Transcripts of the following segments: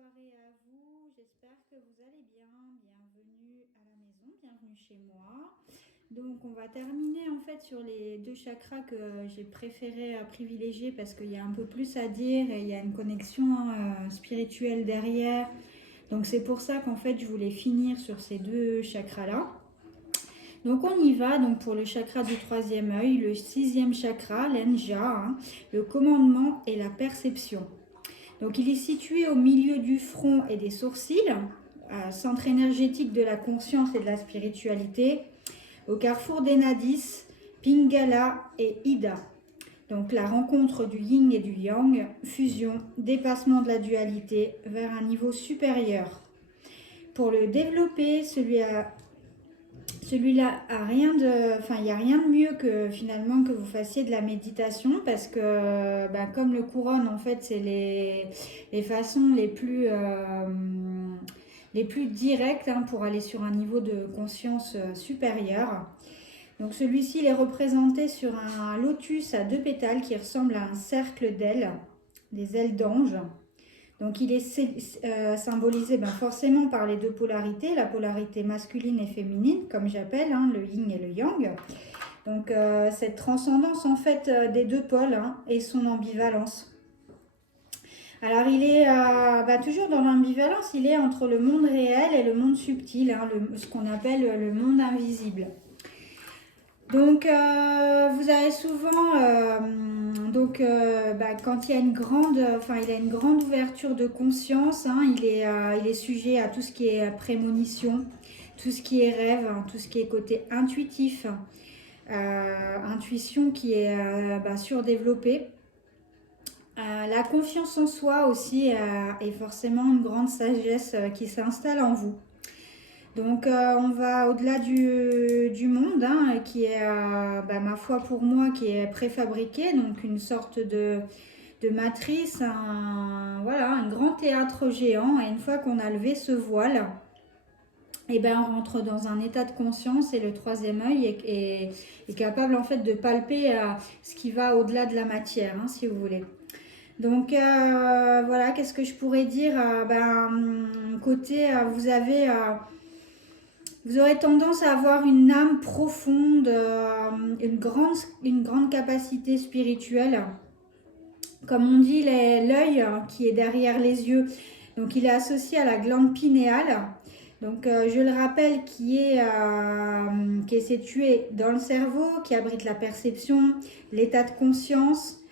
soirée à vous, j'espère que vous allez bien. Bienvenue à la maison, bienvenue chez moi. Donc on va terminer en fait sur les deux chakras que j'ai préféré privilégier parce qu'il y a un peu plus à dire et il y a une connexion spirituelle derrière. Donc c'est pour ça qu'en fait je voulais finir sur ces deux chakras-là. Donc on y va donc pour le chakra du troisième œil, le sixième chakra, l'enja, le commandement et la perception. Donc il est situé au milieu du front et des sourcils, centre énergétique de la conscience et de la spiritualité, au carrefour des nadis, Pingala et Ida. Donc la rencontre du yin et du yang, fusion, dépassement de la dualité vers un niveau supérieur. Pour le développer, celui-là a rien de, enfin il n'y a rien de mieux que finalement que vous fassiez de la méditation parce que comme le couronne en fait c'est les façons les plus directes pour aller sur un niveau de conscience supérieur. Donc celui-ci il est représenté sur un lotus à deux pétales qui ressemble à un cercle d'ailes, des ailes d'ange. Donc il est symbolisé forcément par les deux polarités, la polarité masculine et féminine, comme j'appelle, le yin et le yang. Donc cette transcendance en fait des deux pôles et son ambivalence. Alors il est toujours dans l'ambivalence, il est entre le monde réel et le monde subtil, ce qu'on appelle le monde invisible. Donc vous avez souvent quand il y a une grande ouverture de conscience, il est sujet à tout ce qui est prémonition, tout ce qui est rêve, tout ce qui est côté intuitif, intuition qui est surdéveloppée. La confiance en soi aussi est forcément une grande sagesse qui s'installe en vous. Donc on va au-delà du monde qui est, ma foi pour moi, qui est préfabriqué, donc une sorte de matrice, un grand théâtre géant. Et une fois qu'on a levé ce voile, on rentre dans un état de conscience et le troisième œil est capable en fait de palper ce qui va au-delà de la matière, si vous voulez. Donc voilà, qu'est-ce que je pourrais dire côté, vous aurez tendance à avoir une âme profonde, une grande capacité spirituelle. Comme on dit, l'œil qui est derrière les yeux, donc il est associé à la glande pinéale. Donc je le rappelle, qui est situé dans le cerveau, qui abrite la perception, l'état de conscience,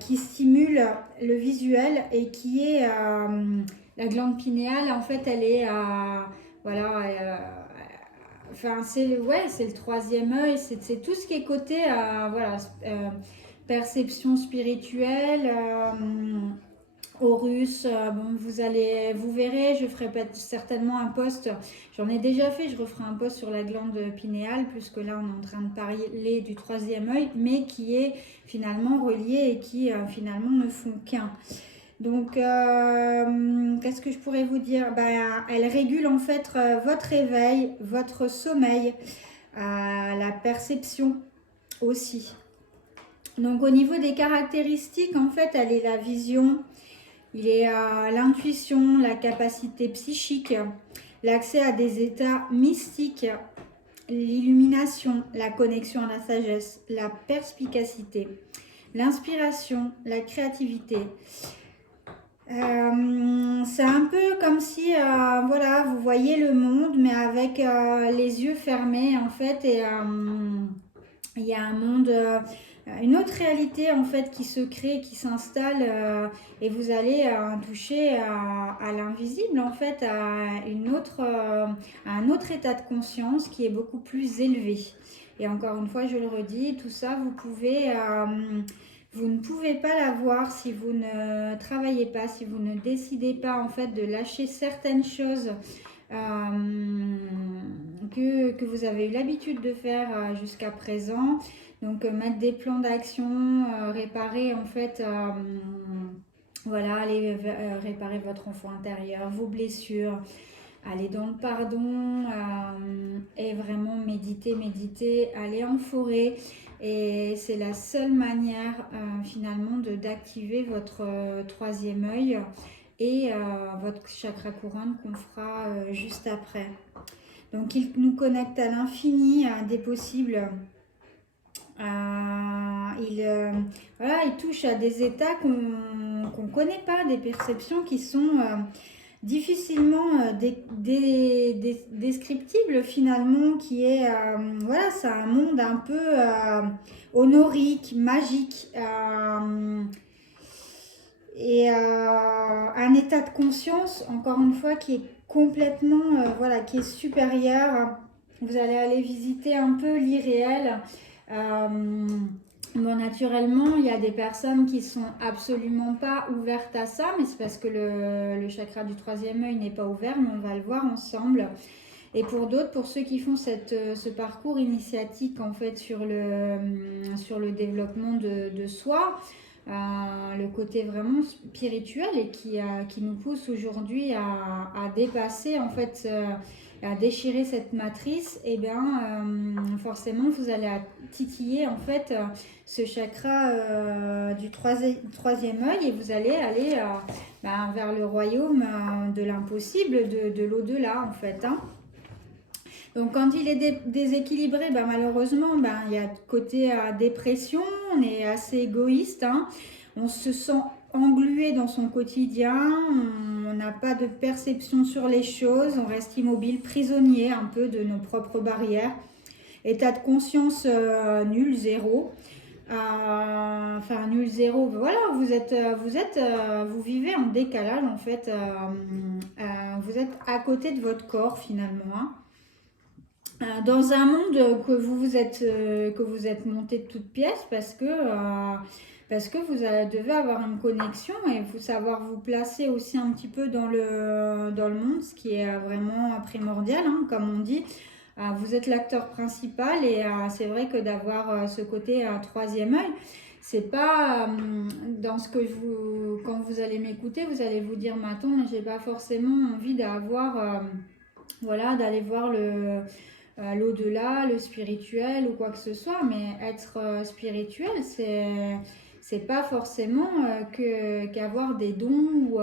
qui stimule le visuel et qui est la glande pinéale. En fait, elle est c'est le troisième œil, c'est tout ce qui est côté perception spirituelle, Horus. Vous verrez, je ferai certainement un post, j'en ai déjà fait, je referai un post sur la glande pinéale, puisque là on est en train de parler du troisième œil, mais qui est finalement relié et qui finalement ne font qu'un. Donc qu'est-ce que je pourrais vous dire? Elle régule en fait votre réveil, votre sommeil, la perception aussi. Donc au niveau des caractéristiques, en fait, elle est la vision, il est l'intuition, la capacité psychique, l'accès à des états mystiques, l'illumination, la connexion à la sagesse, la perspicacité, l'inspiration, la créativité. C'est un peu comme si vous voyez le monde mais avec les yeux fermés en fait, et il y a un monde, une autre réalité en fait qui se crée, qui s'installe, et vous allez toucher à l'invisible en fait, à un autre état de conscience qui est beaucoup plus élevé. Et encore une fois, je le redis, tout ça vous ne pouvez pas l'avoir si vous ne travaillez pas, si vous ne décidez pas en fait de lâcher certaines choses que vous avez eu l'habitude de faire jusqu'à présent. Donc mettre des plans d'action, réparer en fait, aller réparer votre enfant intérieur, vos blessures, aller dans le pardon, et vraiment méditer, aller en forêt. Et c'est la seule manière finalement d'activer votre troisième œil et votre chakra couronne qu'on fera juste après. Donc il nous connecte à l'infini, à des possibles. Voilà, il touche à des états qu'on ne connaît pas, des perceptions qui sont difficilement descriptible finalement, qui est, voilà, c'est un monde un peu honorique, magique, et un état de conscience, encore une fois, qui est complètement, voilà, qui est supérieur. Vous allez aller visiter un peu l'irréel. Bon, naturellement, il y a des personnes qui sont absolument pas ouvertes à ça, mais c'est parce que le chakra du troisième œil n'est pas ouvert, mais on va le voir ensemble. Et pour d'autres, pour ceux qui font ce parcours initiatique en fait sur le développement de soi, le côté vraiment spirituel et qui nous pousse aujourd'hui à dépasser en fait, à déchirer cette matrice, et bien forcément vous allez titiller en fait ce chakra du troisième œil, et vous allez aller vers le royaume de l'impossible, de l'au-delà en fait, hein. Donc quand il est déséquilibré, malheureusement, il y a côté dépression, on est assez égoïste, hein. On se sent englué dans son quotidien, on n'a pas de perception sur les choses, on reste immobile, prisonnier un peu de nos propres barrières. État de conscience nul, zéro. Enfin nul, zéro, voilà, vous vivez en décalage en fait, vous êtes à côté de votre corps finalement, hein. Dans un monde que vous êtes monté de toutes pièces parce que vous devez avoir une connexion et vous savoir vous placer aussi un petit peu dans le monde, ce qui est vraiment primordial, hein, comme on dit. Vous êtes l'acteur principal, et c'est vrai que d'avoir ce côté troisième œil, c'est pas dans ce que quand vous allez m'écouter, vous allez vous dire, mais attends, mais j'ai pas forcément envie d'avoir voilà, d'aller voir l'au-delà, le spirituel ou quoi que ce soit, mais être spirituel, c'est pas forcément qu'avoir des dons ou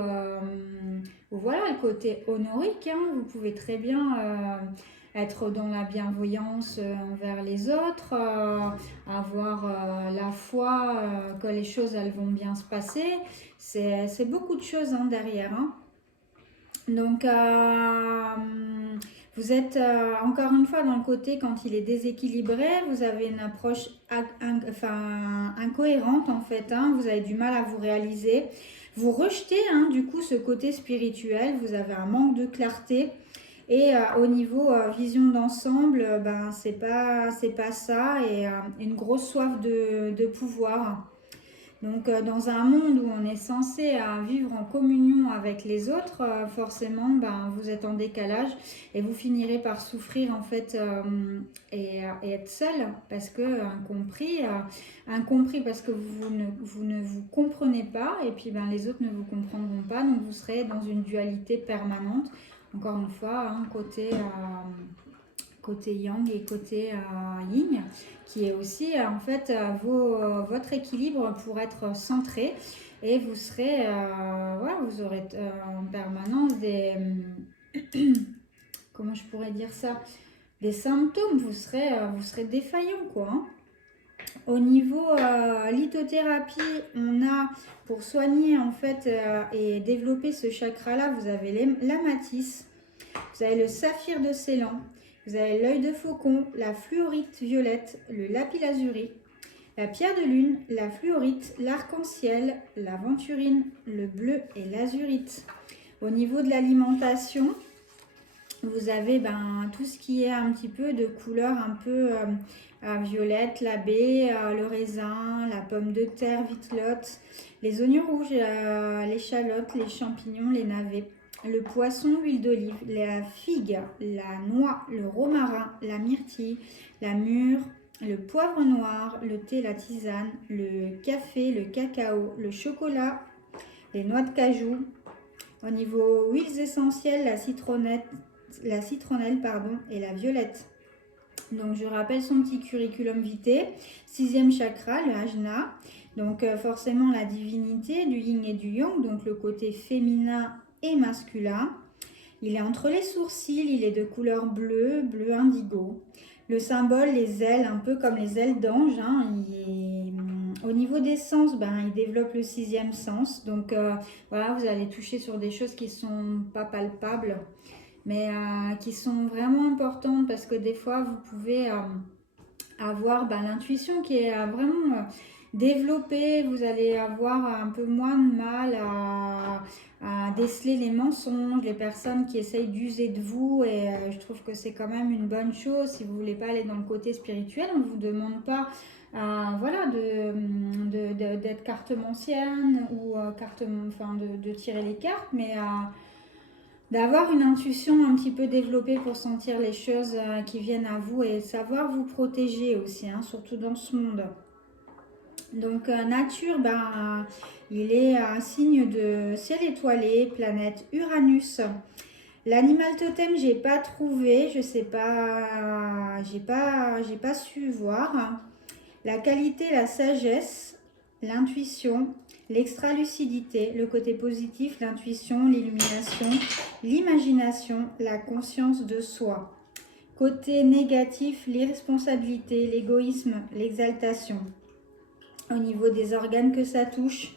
voilà, le côté honorique, hein. Vous pouvez très bien être dans la bienveillance envers les autres, avoir la foi que les choses elles vont bien se passer. C'est beaucoup de choses, hein, derrière, hein. Donc vous êtes encore une fois dans le côté, quand il est déséquilibré, vous avez une approche incohérente en fait, hein. Vous avez du mal à vous réaliser, vous rejetez, hein, du coup ce côté spirituel, vous avez un manque de clarté, et au niveau vision d'ensemble, c'est pas ça, et une grosse soif de pouvoir. Donc dans un monde où on est censé vivre en communion avec les autres, forcément vous êtes en décalage, et vous finirez par souffrir en fait, et être seul parce que incompris parce que vous ne vous comprenez pas, et puis les autres ne vous comprendront pas, donc vous serez dans une dualité permanente, encore une fois, hein, côté yang et côté yin, qui est aussi en fait votre équilibre pour être centré, et vous serez voilà, vous aurez en permanence des comment je pourrais dire ça, des symptômes, vous serez défaillant, quoi, hein. Au niveau lithothérapie, on a, pour soigner en fait et développer ce chakra là, vous avez l'amatisse, vous avez le saphir de Ceylan, vous avez l'œil de faucon, la fluorite violette, le lapis-lazuli, la pierre de lune, la fluorite, l'arc-en-ciel, l'aventurine, le bleu et l'azurite. Au niveau de l'alimentation, vous avez tout ce qui est un petit peu de couleur un peu violette, la baie, le raisin, la pomme de terre, vitelotte, les oignons rouges, l'échalote, les champignons, les navets, le poisson, l'huile d'olive, la figue, la noix, le romarin, la myrtille, la mûre, le poivre noir, le thé, la tisane, le café, le cacao, le chocolat, les noix de cajou. Au niveau huiles essentielles, la citronnelle et la violette. Donc je rappelle son petit curriculum vitae. 6e chakra, le ajna. Donc forcément la divinité du yin et du yang, donc le côté féminin et masculin. Il est entre les sourcils, il est de couleur bleue, bleu indigo. Le symbole, les ailes, un peu comme les ailes d'ange. Hein, au niveau des sens, il développe le 6e sens. Donc voilà, vous allez toucher sur des choses qui ne sont pas palpables, mais qui sont vraiment importantes parce que des fois, vous pouvez avoir l'intuition qui est vraiment développée. Vous allez avoir un peu moins de mal à déceler les mensonges, les personnes qui essayent d'user de vous, et je trouve que c'est quand même une bonne chose. Si vous voulez pas aller dans le côté spirituel, on ne vous demande pas voilà, d'être cartomancienne ou de tirer les cartes, mais d'avoir une intuition un petit peu développée pour sentir les choses qui viennent à vous et savoir vous protéger aussi, hein, surtout dans ce monde. Donc nature, il est un signe de ciel étoilé, planète Uranus. L'animal totem, j'ai pas trouvé, je sais pas, j'ai pas su voir. La qualité, la sagesse, l'intuition, l'extra-lucidité, le côté positif, l'intuition, l'illumination, l'imagination, la conscience de soi. Côté négatif, l'irresponsabilité, l'égoïsme, l'exaltation. Au niveau des organes que ça touche,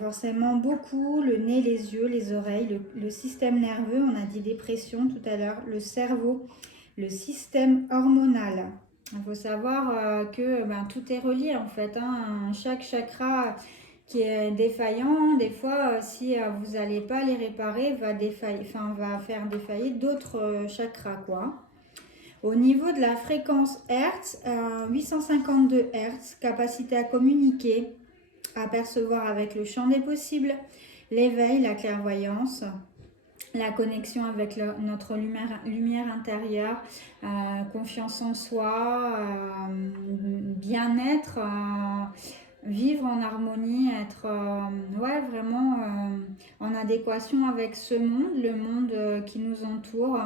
forcément beaucoup, le nez, les yeux, les oreilles, le système nerveux, on a dit dépression tout à l'heure, le cerveau, le système hormonal. Il faut savoir que tout est relié en fait, hein. Chaque chakra qui est défaillant, des fois, si vous n'allez pas les réparer, va faire défaillir d'autres chakras, quoi. Au niveau de la fréquence Hertz, 852 Hertz, capacité à communiquer, à percevoir avec le champ des possibles, l'éveil, la clairvoyance, la connexion avec notre lumière intérieure, confiance en soi, bien-être, vivre en harmonie, être vraiment en adéquation avec ce monde, le monde qui nous entoure,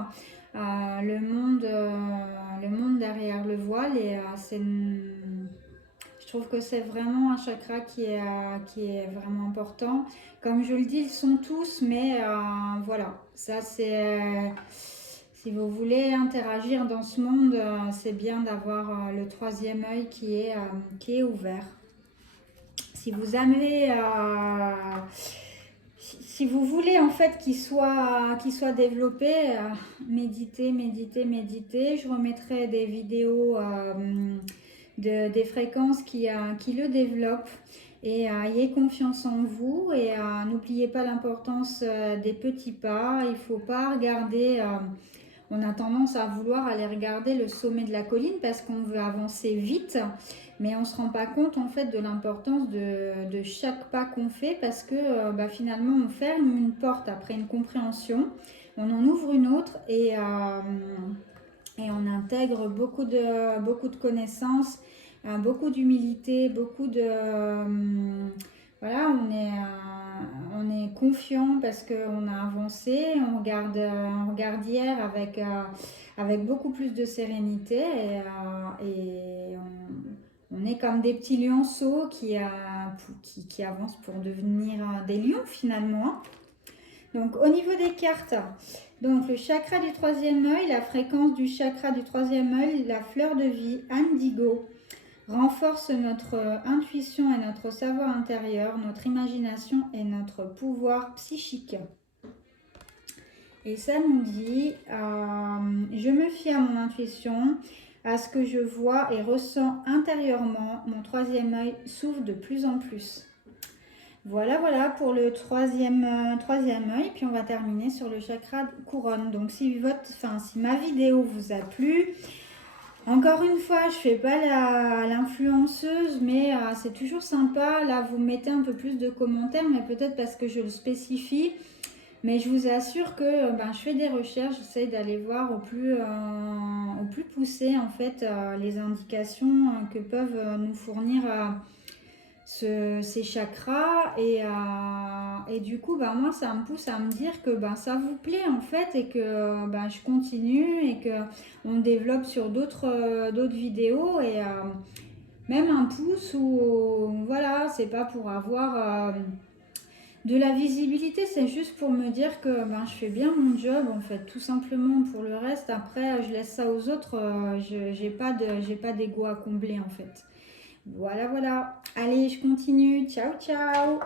le monde derrière le voile. Et je trouve que c'est vraiment un chakra qui est vraiment important. Comme je le dis, ils sont tous, mais voilà, ça c'est... si vous voulez interagir dans ce monde, c'est bien d'avoir le 3e œil qui est ouvert. Si vous avez... si vous voulez en fait qu'il soit développé, méditez. Je remettrai des vidéos des fréquences qui le développent. Et ayez confiance en vous et n'oubliez pas l'importance des petits pas. Il ne faut pas regarder, on a tendance à vouloir aller regarder le sommet de la colline parce qu'on veut avancer vite, mais on ne se rend pas compte en fait de l'importance de chaque pas qu'on fait, parce que finalement on ferme une porte après une compréhension, on en ouvre une autre et on intègre beaucoup de connaissances, beaucoup d'humilité, beaucoup de... voilà, on est confiant parce qu'on a avancé, on regarde hier avec beaucoup plus de sérénité et on est comme des petits lionceaux qui avancent pour devenir des lions finalement. Donc au niveau des cartes, donc le chakra du 3e œil, la fréquence du chakra du 3e œil, la fleur de vie, indigo, renforce notre intuition et notre savoir intérieur, notre imagination et notre pouvoir psychique. Et ça nous dit, je me fie à mon intuition, à ce que je vois et ressens intérieurement, mon 3e œil s'ouvre de plus en plus. Voilà pour le troisième œil. Puis on va terminer sur le chakra couronne. Donc si ma vidéo vous a plu, encore une fois, je fais pas l'influenceuse, mais c'est toujours sympa. Là, vous mettez un peu plus de commentaires, mais peut-être parce que je le spécifie. Mais je vous assure que je fais des recherches, j'essaie d'aller voir au plus poussé en fait les indications que peuvent nous fournir ces chakras, et du coup moi ça me pousse à me dire que ça vous plaît en fait, et que je continue et que on développe sur d'autres vidéos, et même un pouce ou voilà, c'est pas pour avoir de la visibilité, c'est juste pour me dire que ben, je fais bien mon job en fait, tout simplement. Pour le reste, après, je laisse ça aux autres. Je j'ai pas d'ego à combler en fait. Voilà, voilà. Allez, je continue. Ciao, ciao.